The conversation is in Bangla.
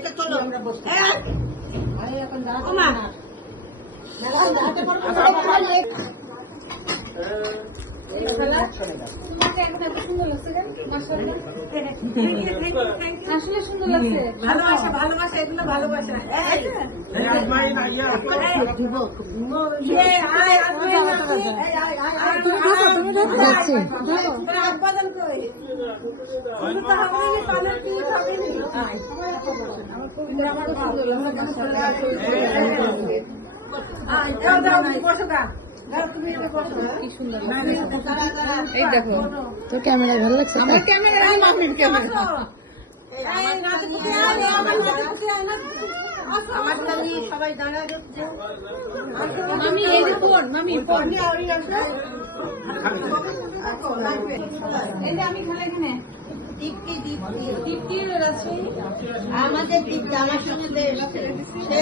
এটা চলো আমরা বসে এখন দাঁড়াতে আসলে সুন্দর লাগছে। ভালোবাসা ভালোবাসা এগুলো ভালোবাসা এই দেখো তো ক্যামেরা ভালো লাগছে আমার ক্যামেরা মামির ক্যামেরা সবাই দাঁড়া মামি এই যে ফোন মামি ফোন এই যে আমি খালে এখানে দীপ্তি দীপ্তি টিপটি রাজশাহী আমাদের দীপ্তি আমার সঙ্গে সে